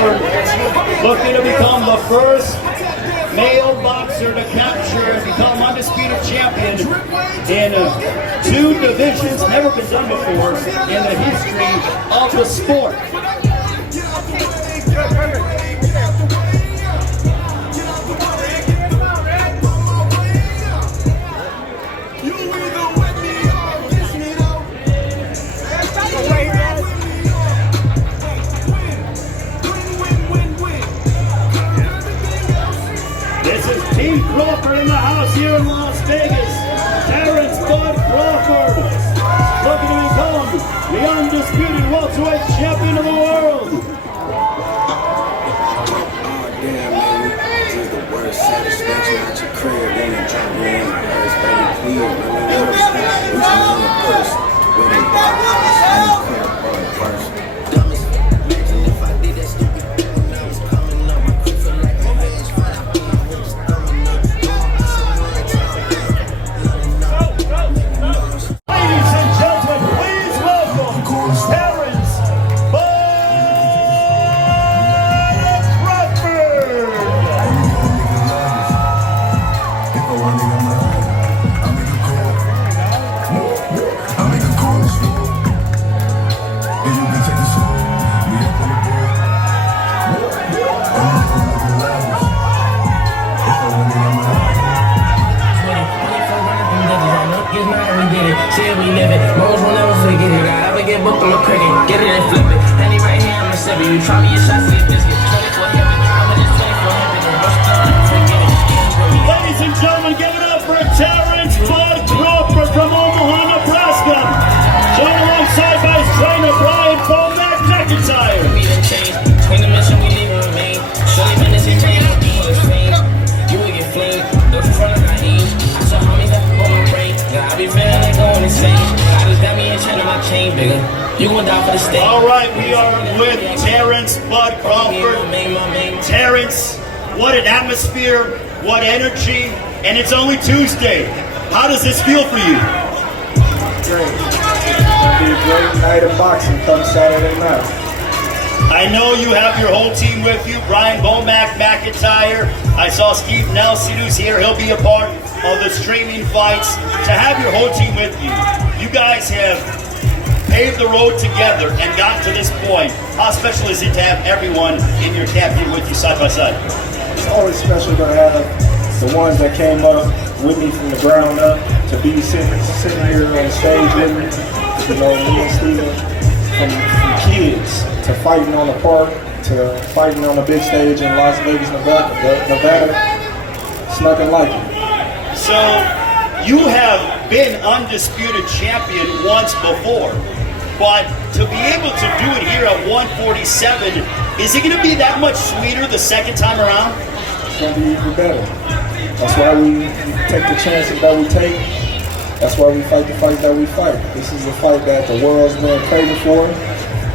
Crawford, looking to become the first male boxer to capture and become undisputed champion in 2 divisions, never been done before in the history of the sport. This is Team Crawford in the house here in Las Vegas. Terrence Bud Crawford looking to become the undisputed welterweight champion of the world. Oh damn, man, this is the worst satisfaction at your crib. They ain't trying to win first, baby. Please, let me know. Which one in the first? When they bought the house, I need to clear up first. Said we live it, most will never forget it. I ever get booked on the cricket, get it and flip it. Henny right here, I'm a 7. You try me, your shots to get biscuit. 24 heaven, I'ma just 24 heaven. And rush down, forget it. Ladies and gentlemen, give it up for Terrence Bud Crawford from Omaha, Nebraska. Joined alongside by his trainer, Brian Bomack McIntyre. We done changed, between the mission we leave and remain. Surely man, this ain't pain, this fame. You will get flamed, those in front of my aim. I saw homies that on my brain. I be feeling like going insane. I just got me and China, my chain bigger. You gon' die for the state. All right, we are with Terrence Bud Crawford. Terrence, what an atmosphere, what energy, and it's only Tuesday. How does this feel for you? Great. It's gonna be a great night of boxing come Saturday night. I know you have your whole team with you. Brian Bomack McIntyre. I saw Steve Nelson who's here. He'll be a part of the streaming fights. To have your whole team with you, you guys have paved the road together and gotten to this point. How special is it to have everyone in your camp here with you side by side? It's always special to have the ones that came up with me from the ground up to be sitting here on the stage with me. You know, me and Steven, from kids to fighting on the park to fighting on the big stage in Las Vegas, Nevada. It's nothing like it. So, you have been undisputed champion once before, but to be able to do it here at 147, is it going to be that much sweeter the second time around? It's going to be even better. That's why we take the chances that we take. That's why we fight the fight that we fight. This is the fight that the world's been craving for,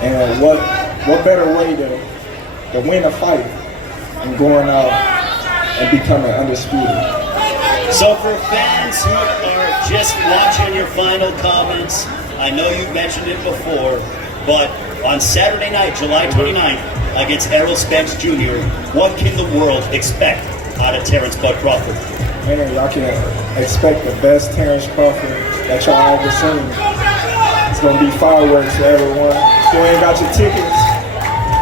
and what better way to win a fight than going out and becoming undisputed. So for fans who are just watching your final comments, I know you've mentioned it before, but on Saturday night, July 29th, against Errol Spence Jr., what can the world expect out of Terrence Bud Crawford? Man, y'all can expect the best Terrence Crawford that y'all ever seen. It's going to be fireworks for everyone. If you ain't got your tickets,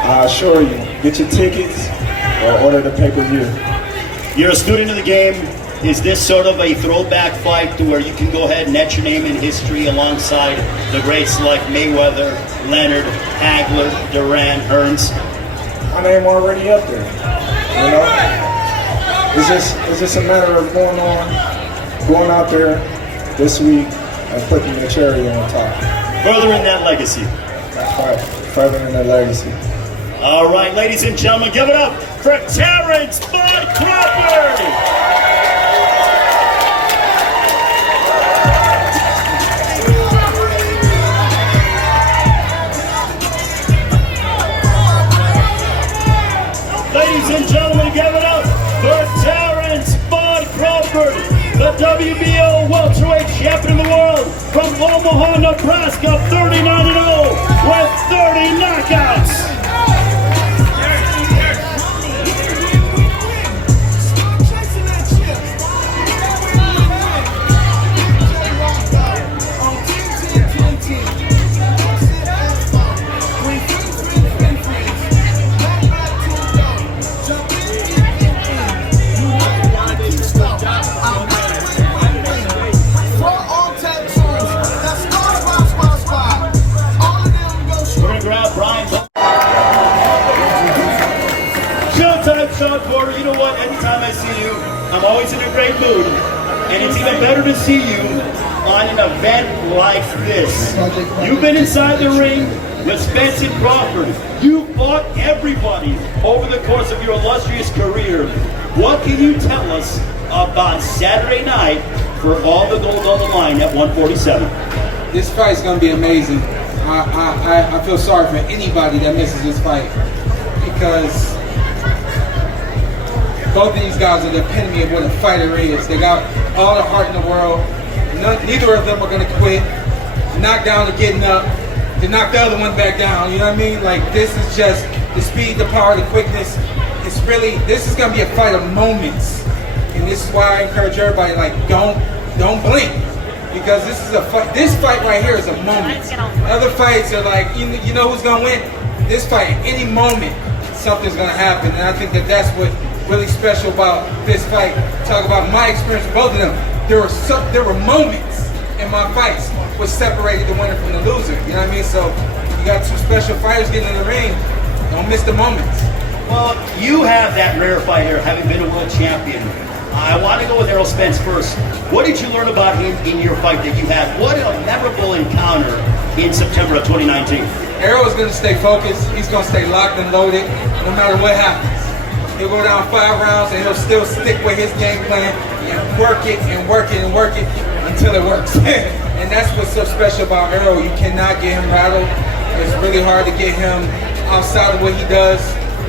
I assure you, get your tickets or order the pay-per-view. You're a student of the game. Is this sort of a throwback fight to where you can go ahead and etch your name in history alongside the greats like Mayweather, Leonard, Hagler, Duran, Hearns? My name already up there, you know? It's just a matter of going out there this week and putting the cherry on top. Furthering that legacy. That's right, furthering the legacy. All right, ladies and gentlemen, give it up for Terrence Bud Crawford! Ladies and gentlemen, give it up for Terrence Bud Crawford, the WBO welterweight champion of the world from Omaha, Nebraska, 39-0 with 30 knockouts. Sean Porter, you know what? Anytime I see you, I'm always in a great mood. And it's even better to see you on an event like this. You've been inside the ring with Spence and Crawford. You fought everybody over the course of your illustrious career. What can you tell us about Saturday night for all the gold on the line at 147? This fight's gonna be amazing. I feel sorry for anybody that misses this fight because both of these guys are the epitome of what a fighter is. They got all the heart in the world. Neither of them are gonna quit. Knock down to getting up, to knock the other one back down. You know what I mean? Like, this is just the speed, the power, the quickness. It's really, this is gonna be a fight of moments. And this is why I encourage everybody, like, don't blink. Because this is a fight, this fight right here is a moment. Other fights are like, you know who's gonna win? This fight, at any moment, something's gonna happen. And I think that that's what really special about this fight. Talk about my experience with both of them. There were moments in my fights which separated the winner from the loser. You know what I mean? So you got two special fighters getting in the ring. Don't miss the moments. Well, you have that rare fighter, having been a world champion. I want to go with Errol Spence first. What did you learn about him in your fight that you had? What a memorable encounter in September of 2019. Errol is going to stay focused. He's going to stay locked and loaded no matter what happens. He'll go down 5 rounds and he'll still stick with his game plan and work it and work it and work it until it works. And that's what's so special about Errol. You cannot get him rattled. It's really hard to get him outside of what he does,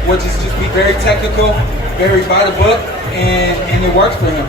which is just be very technical, very by the book, and it works for him.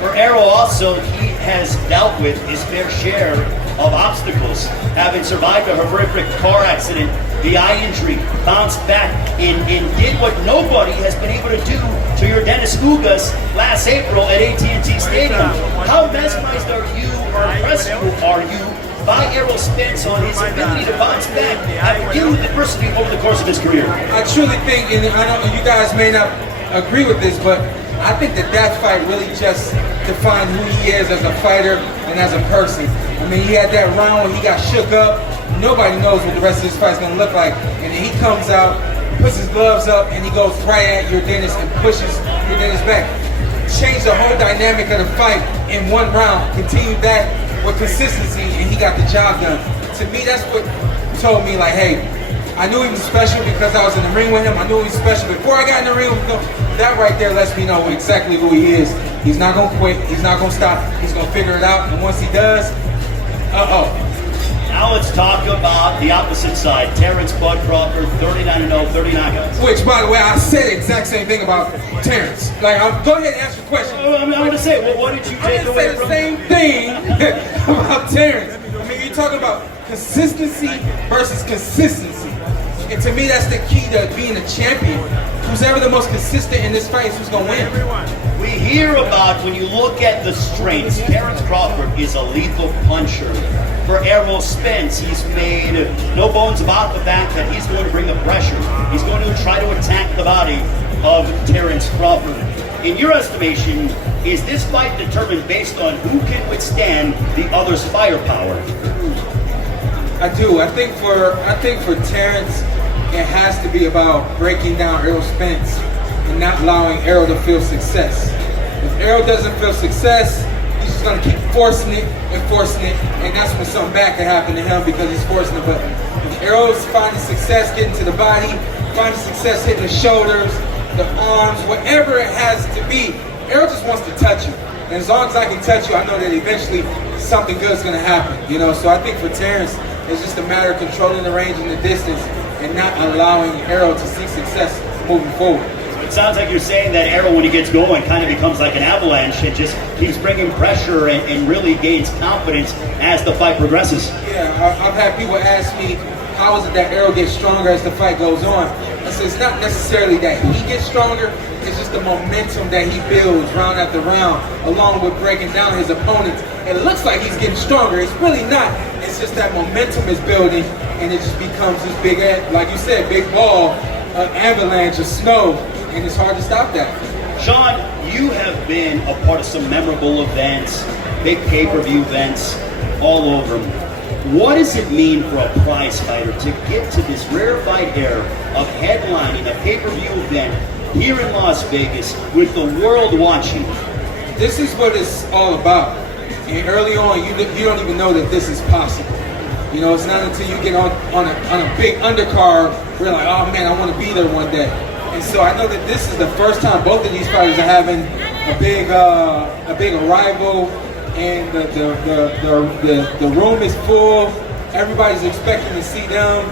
For Errol also, he has dealt with his fair share of obstacles, having survived a horrific car accident, the eye injury, bounced back, and did what nobody has been able to do to your Dennis Ugas last April at AT&T Stadium. How mesmerized are you, or impressed are you by Errol Spence on his ability to bounce back after dealing with adversity over the course of his career? I truly think, and I know you guys may not agree with this, but I think that fight really just defined who he is as a fighter and as a person. I mean, he had that round when he got shook up. Nobody knows what the rest of this fight's gonna look like. And then he comes out, puts his gloves up, and he goes right at your Dennis and pushes your Dennis back. Changed the whole dynamic of the fight in one round. Continued that with consistency, and he got the job done. To me, that's what told me, like, hey, I knew he was special because I was in the ring with him. I knew he was special before I got in the ring with him. That right there lets me know exactly who he is. He's not gonna quit. He's not gonna stop. He's gonna figure it out. And once he does, Now let's talk about the opposite side. Terrence Bud Crawford, 39-0, 30 knockouts. which, by the way, I said the exact same thing about Terrence. Like, go ahead and ask your question. I'm going to say, well, what did you I take didn't away say the from same thing about Terrence. I mean, you're talking about consistency versus consistency. And to me, that's the key to being a champion. Who's ever the most consistent in this fight is who's going to win. We hear about, when you look at the strengths, Terrence Crawford is a lethal puncher. For Errol Spence, he's made no bones about the fact that he's going to bring the pressure. He's going to try to attack the body of Terrence Crawford. In your estimation, is this fight determined based on who can withstand the other's firepower? I do. I think for Terrence, it has to be about breaking down Errol Spence and not allowing Errol to feel success. If Errol doesn't feel success, he's just gonna keep forcing it, and that's when something bad can happen to him because he's forcing it. But if Errol's finding success getting to the body, finding success hitting the shoulders, the arms, whatever it has to be, Errol just wants to touch you. And as long as I can touch you, I know that eventually something good is gonna happen. You know, so I think for Terrence, it's just a matter of controlling the range and the distance and not allowing Errol to see success moving forward. It sounds like you're saying that Errol, when he gets going, kind of becomes like an avalanche and just keeps bringing pressure and really gains confidence as the fight progresses. Yeah, I've had people ask me, how is it that Errol gets stronger as the fight goes on? I said, it's not necessarily that he gets stronger, it's just the momentum that he builds round after round, along with breaking down his opponents. It looks like he's getting stronger, it's really not. it's just that momentum is building, and it just becomes this big, like you said, big ball, avalanche of snow, and it's hard to stop that. Sean, you have been a part of some memorable events, big pay-per-view events all over. What does it mean for a prize fighter to get to this rarefied era of headlining a pay-per-view event here in Las Vegas with the world watching? This is what it's all about. And early on, you don't even know that this is possible. You know, it's not until you get on a big undercard where you're like, oh man, I want to be there one day. And so I know that this is the first time both of these fighters are having a big arrival, and the room is full. Everybody's expecting to see them,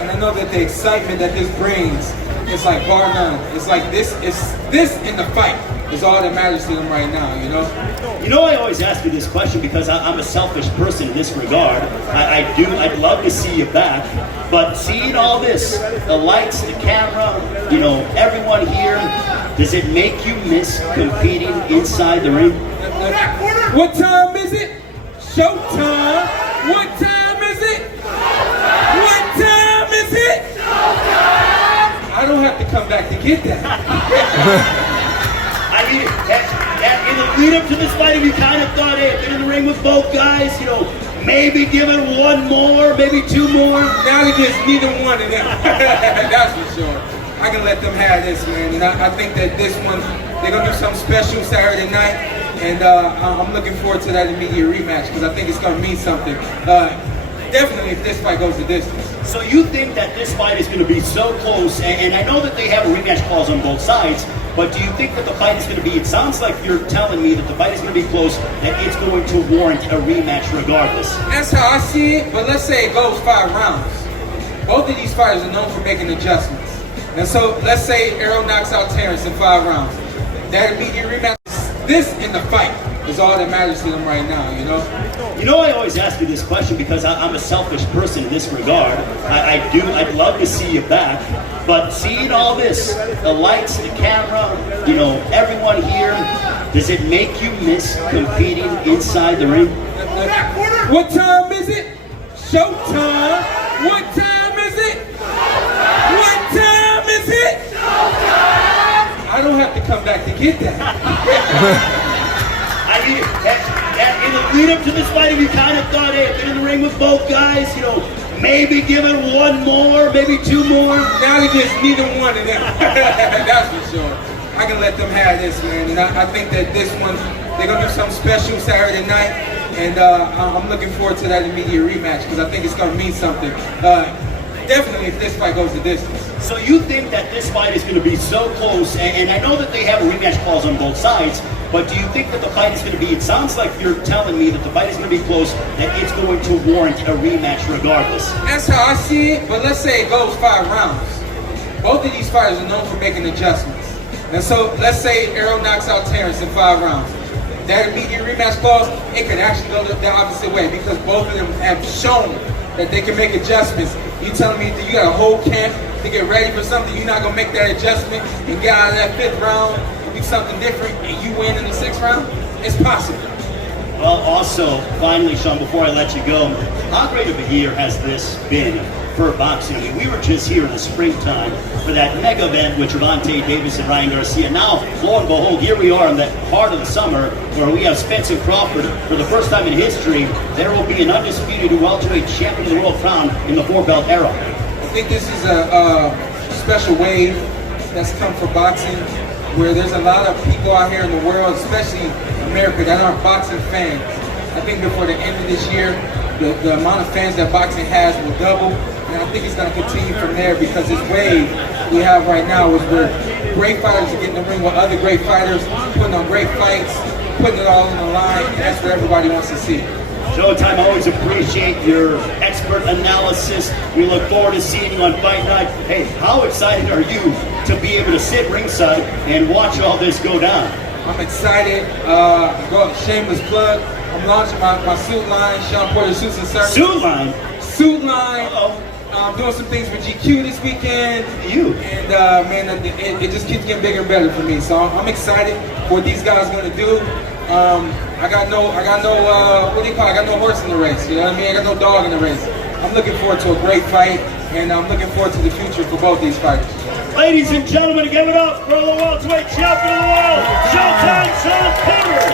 and I know that the excitement that this brings, it's like bar none. It's like this in the fight is all that matters to them right now, you know? You know, I always ask you this question because I'm a selfish person in this regard. I'd love to see you back, but seeing all this, the lights, the camera, you know, everyone here, does it make you miss competing inside the ring? What time is it? Showtime! What time is it? What time is it? Showtime! I don't have to come back to get that. I mean, in the lead up to this fight, have you kind of thought, hey, if they're in the ring with both guys, you know, maybe give it one more, maybe two more? Not against neither one of them. That's for sure. I can let them have this, man. And I think that this one, they're going to do something special Saturday night. And I'm looking forward to that immediate rematch because I think it's going to mean something. Definitely if this fight goes the distance. So you think that this fight is going to be so close, and I know that they have a rematch clause on both sides, but do you think that the fight is going to be, it sounds like you're telling me that the fight is going to be close, that it's going to warrant a rematch regardless? That's how I see it, but let's say it goes 5 rounds. Both of these fighters are known for making adjustments. And so let's say Errol knocks out Terrence in 5 rounds. That immediate rematch, this in the fight is all that matters to them right now, you know? You know, I always ask you this question because I'm a selfish person in this regard. I'd love to see you back, but seeing all this, the lights, the camera, you know, everyone here, does it make you miss competing inside the ring? What time is it? Showtime! What time is it? What time is it? Showtime! I don't have to come back to get that. I mean, in the lead up to this fight, have you kind of thought, hey, if they're in the ring with both guys, you know, maybe give it one more, maybe two more? Not against neither one of them. That's for sure. I can let them have this, man. And I think that this one, they're going to do something special Saturday night. And I'm looking forward to that immediate rematch because I think it's going to mean something. Definitely if this fight goes the distance. So you think that this fight is going to be so close, and I know that they have a rematch clause on both sides, but do you think that the fight is going to be, it sounds like you're telling me that the fight is going to be close, that it's going to warrant a rematch regardless? That's how I see it, but let's say it goes 5 rounds. Both of these fighters are known for making adjustments. And so let's say Errol knocks out Terrence in 5 rounds. That immediate rematch clause, it could actually go the opposite way because both of them have shown that they can make adjustments. You telling me that you got a whole camp to get ready for something, you're not going to make that adjustment and get out of that 5th round and do something different and you win in the 6th round? It's possible. Well, also, finally, Sean, before I let you go, how great of a year has this been for boxing? I mean, we were just here in the springtime for that mega event with Gervonta Davis and Ryan Garcia. Now, lo and behold, here we are in that part of the summer where we have Spencer Crawford. For the first time in history, there will be an undisputed welterweight champion of the world crown in the 4-belt era. I think this is a special wave that's come for boxing where there's a lot of people out here in the world, especially America, that aren't boxing fans. I think before the end of this year, the amount of fans that boxing has will double, and I think it's going to continue from there because this wave we have right now is where great fighters are getting in the ring with other great fighters, putting on great fights, putting it all on the line, and that's what everybody wants to see. Showtime, I always appreciate your expert analysis. We look forward to seeing you on Fight Night. Hey, how excited are you to be able to sit ringside and watch all this go down? I'm excited. Shameless plug. I'm launching my suit line, Sean Porter Suits and Service. Suit line? Suit line. Uh-oh. I'm doing some things with GQ this weekend. You? And man, it just keeps getting bigger and better for me. So I'm excited for what these guys are going to do. I got no, what do you call it? I got no horse in the race. You know what I mean? I got no dog in the race. I'm looking forward to a great fight, and I'm looking forward to the future for both these fighters. Ladies and gentlemen, give it up for the welterweight champion of the world, Showtime Sean Porter.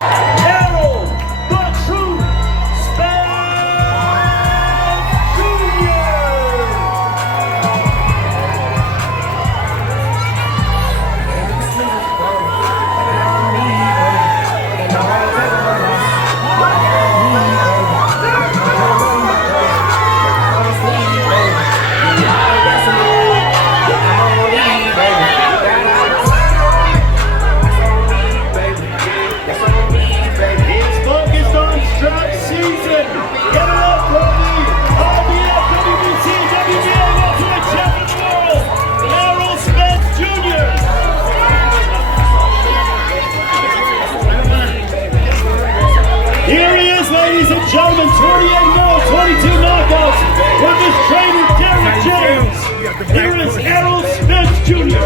Harold, the Truth, Spence Jr. He's focused on strap season. Get it up from the RBF, WBC, WBA welterweight champion of the world, Harold Spence Jr. Here he is, ladies and gentlemen, 28 0, 22 knockouts with his trainer, Derek James. Here is Harold Spence Jr.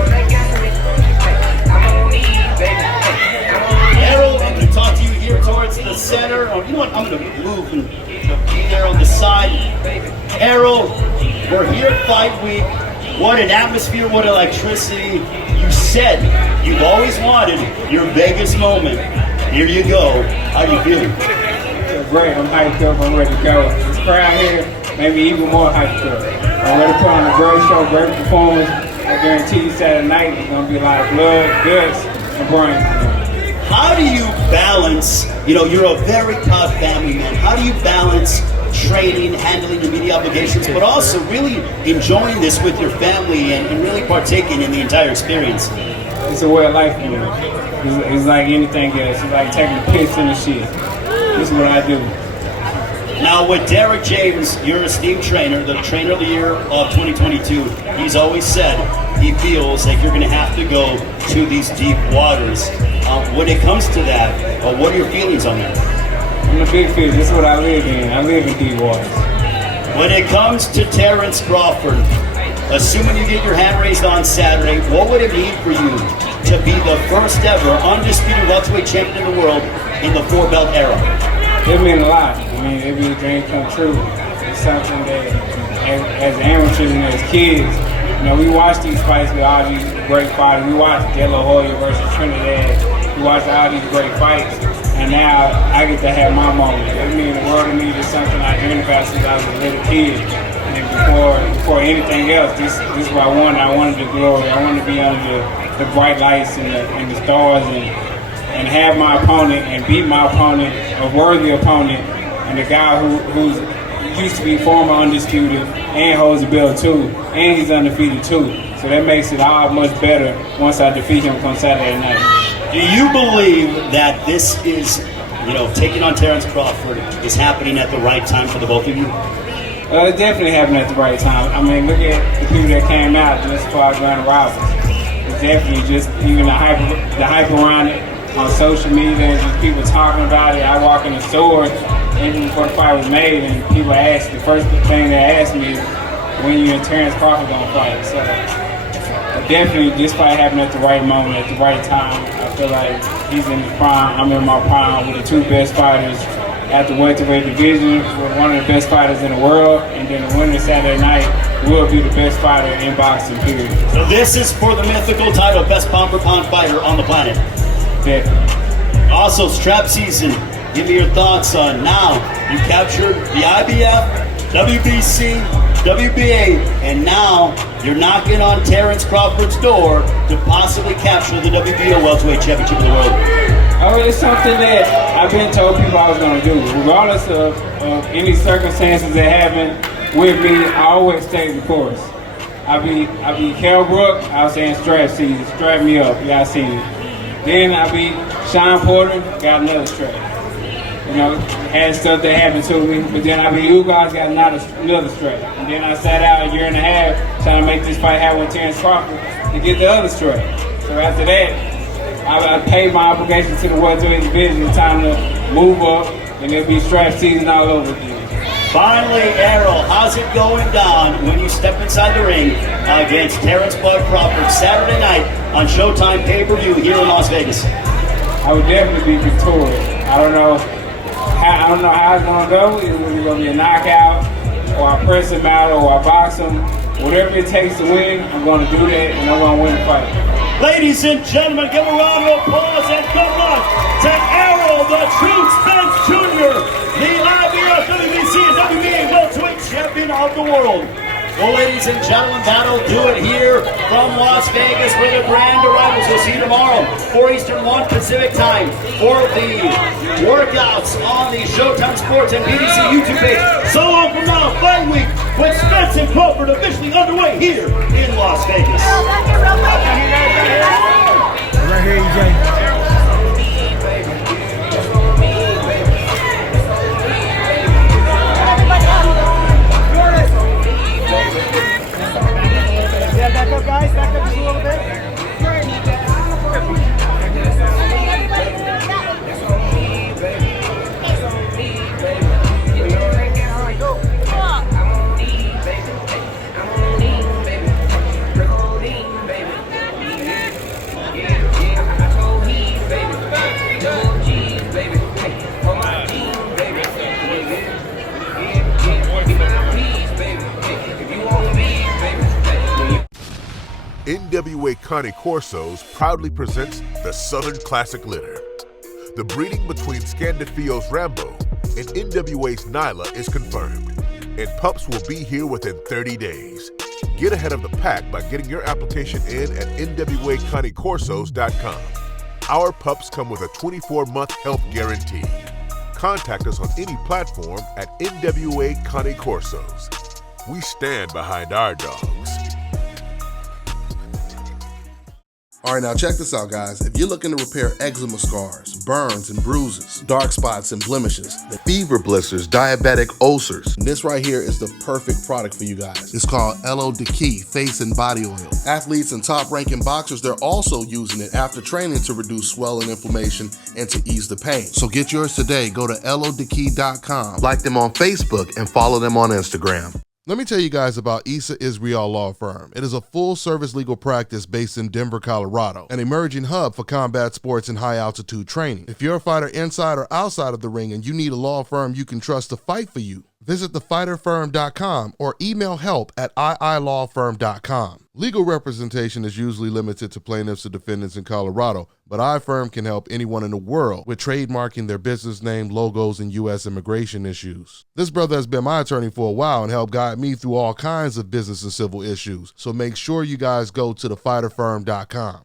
Harold, I'm going to talk to you here towards the center. Oh, you know what? I'm going to move and be there on the side. Harold, we're here fight week. What an atmosphere, what electricity. You said you've always wanted your biggest moment. Here you go. How you feeling? Great, I'm hyped up, I'm ready to go. This crowd here made me even more hyped up. I'm ready to put on a great show, great performance. I guarantee you Saturday night it's gonna be a lot of blood, guts, and brains. How do you balance, you're a very proud family man. How do you balance training, handling your media obligations, but also really enjoying this with your family and really partaking in the entire experience? It's a way of life for me. It's like anything else. It's like taking a piss in the shit. This is what I do. Now with Derek James, your esteemed trainer, the trainer of the year of 2022, he's always said he feels like you're going to have to go to these deep waters. When it comes to that, what are your feelings on that? I'm a big fish. This is what I live in. I live in deep waters. When it comes to Terrence Crawford, assuming you get your hand raised on Saturday, what would it mean for you to be the first ever undisputed welterweight champion in the world in the four-belt era? It meant a lot. I mean, it be a dream come true. It's something that, as amateurs and as kids, we watch these fights with all these great fighters. We watched De La Hoya versus Trinidad. We watched all these great fights, and now I get to have my moment. It means the world to me. Is something I dreamed about since I was a little kid. And before anything else, this is what I wanted. I wanted the glory. I wanted to be under the bright lights and the stars and have my opponent and beat my opponent, a worthy opponent, and the guy who's used to be former undisputed and holds the belt too, and he's undefeated too. So that makes it all much better once I defeat him on Saturday night. Do you believe that this is, taking on Terrence Crawford is happening at the right time for the both of you? It definitely happened at the right time. I mean, look at the people that came out just for our grand rivals. It's definitely just even the hype around it on social media and just people talking about it. I walk in the store even before the fight was made, and people asked, the first thing they asked me is, when you and Terrence Crawford gonna fight? So definitely this fight happened at the right moment, at the right time. I feel like he's in his prime, I'm in my prime with the two best fighters at the welterweight division, with one of the best fighters in the world, and then the winner Saturday night will be the best fighter in boxing, period. So this is for the mythical title, best pound-for-pound fighter on the planet. Definitely. Also, strap season. Give me your thoughts on now. You captured the IBF, WBC, WBA, and now you're knocking on Terrence Crawford's door to possibly capture the WBO welterweight championship of the world. Oh, it's something that I've been told people I was going to do. Regardless of any circumstances that happen with me, I always stay the course. I be Kell Brook, I was saying strap season, strap me up, y'all see it. Then I be Sean Porter, got another strap. Had stuff that happened to me, but then I be you guys got another strap. And then I sat out a year and a half trying to make this fight happen with Terrence Crawford to get the other strap. So after that, I paid my obligation to the welterweight division. It's time to move up, and it'll be strap season all over again. Finally, Errol, how's it going down when you step inside the ring against Terrence Bud Crawford Saturday night on Showtime pay-per-view here in Las Vegas? I would definitely be victorious. I don't know how it's gonna go. It's gonna be a knockout, or I press him out, or I box him. Whatever it takes to win, I'm gonna do that, and I'm gonna win the fight. Ladies and gentlemen, give a round of applause and good luck to Errol the Truth Spence Jr., the IBF, WBC, and WBA welterweight champion of the world. Well, ladies and gentlemen, that'll do it here from Las Vegas for the grand arrivals. We'll see you tomorrow, 4 Eastern, 1 Pacific time, for the workouts on the Showtime Sports and BDC YouTube page. So long from now, Fight Week with Spence and Crawford officially underway here in Las Vegas. Right here, EJ. Back up, guys. Back up just a little bit. NWA Connie Corsos proudly presents the Southern Classic Litter. The breeding between Scandafio's Rambo and NWA's Nyla is confirmed, and pups will be here within 30 days. Get ahead of the pack by getting your application in at NWAConnieCorsos.com. Our pups come with a 24-month health guarantee. Contact us on any platform at NWA Connie Corsos. We stand behind our dogs. All right, now check this out, guys. If you're looking to repair eczema scars, burns and bruises, dark spots and blemishes, the fever blisters, diabetic ulcers, this right here is the perfect product for you guys. It's called LO Key Face and Body Oil. Athletes and top-ranking boxers, they're also using it after training to reduce swelling, inflammation, and to ease the pain. So get yours today. Go to LODkey.com. Like them on Facebook and follow them on Instagram. Let me tell you guys about Issa Israel Law Firm. It is a full-service legal practice based in Denver, Colorado, an emerging hub for combat sports and high-altitude training. If you're a fighter inside or outside of the ring and you need a law firm you can trust to fight for you, visit thefighterfirm.com or email help@iilawfirm.com. Legal representation is usually limited to plaintiffs or defendants in Colorado, but iFirm can help anyone in the world with trademarking their business name, logos, and U.S. immigration issues. This brother has been my attorney for a while and helped guide me through all kinds of business and civil issues, so make sure you guys go to thefighterfirm.com.